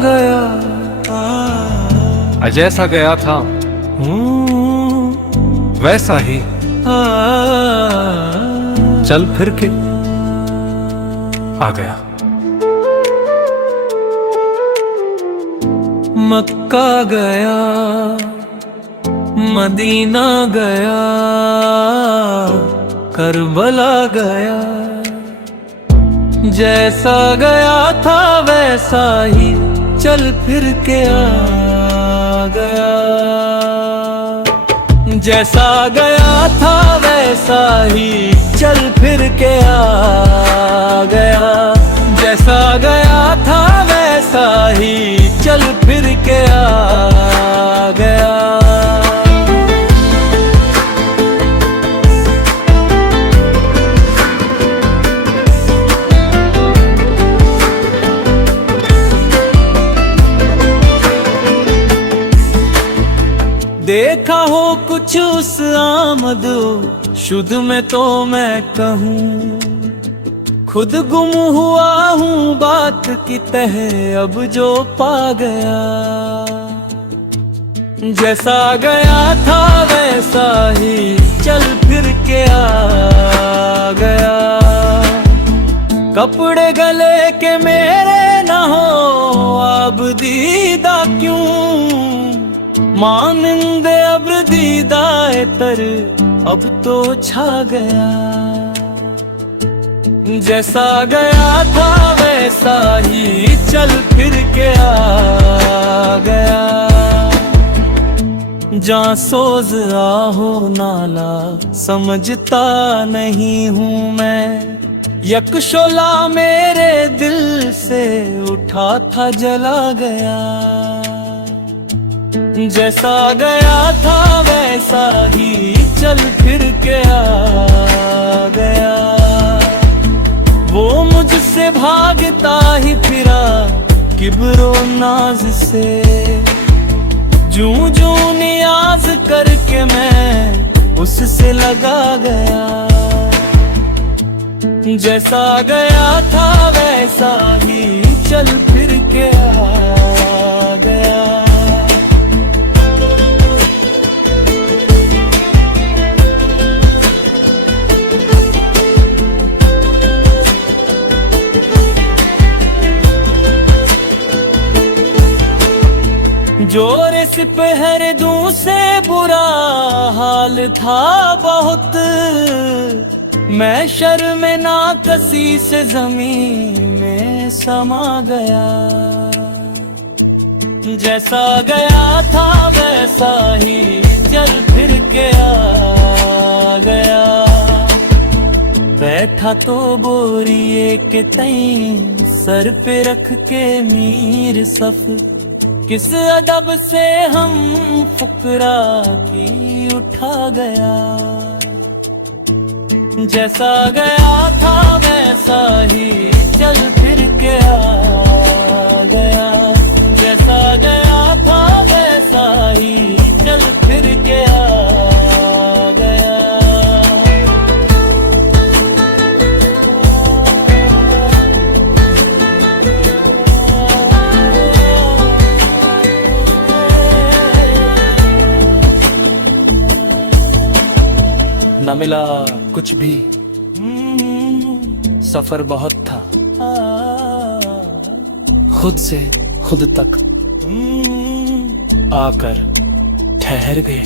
गया, जैसा गया था वैसा ही चल फिर के आ गया। मक्का गया, मदीना गया, करबला गया, जैसा गया था वैसा ही चल फिर के आ गया। जैसा गया था वैसा ही चल फिर के आ गया। जैसा गया था वैसा ही चल फिर के आ गया। देखा हो कुछ उस आमद शुद्ध में तो मैं कहूँ, खुद गुम हुआ हूँ बात की तह अब जो पा गया। जैसा गया था वैसा ही चल फिर के आ गया। कपड़े गले के मेरे न हो अब दीदा क्यों, मानिंदे अब्र दीदाए तर अब तो छा गया। जैसा गया था वैसा ही चल फिर के आ गया। जहाँ सोज आहो नाला समझता नहीं हूँ मैं, यक शोला मेरे दिल से उठा था जला गया। जैसा गया था वैसा ही चल फिर के आ गया। वो मुझसे भागता ही फिरा किब्रो नाज से, जूं जूं नियाज करके मैं उससे लगा गया। जैसा गया था वैसा ही चल फिर के आ गया। जोर सिपहर दूं से बुरा हाल था बहुत, मैं शर्म नाकसी से जमीन में समा गया। जैसा गया था वैसा ही चल फिर के आ गया। बैठा तो बोरिए के तईं सर पे रख के मीर सफ, किस अदब से हम फुकरा की उठा गया। जैसा गया था वैसा ही चल फिर के आ गया। जैसा गया था वैसा ही चल फिर के आ गया। न मिला कुछ भी, सफर बहुत था, खुद से खुद तक आकर ठहर गए।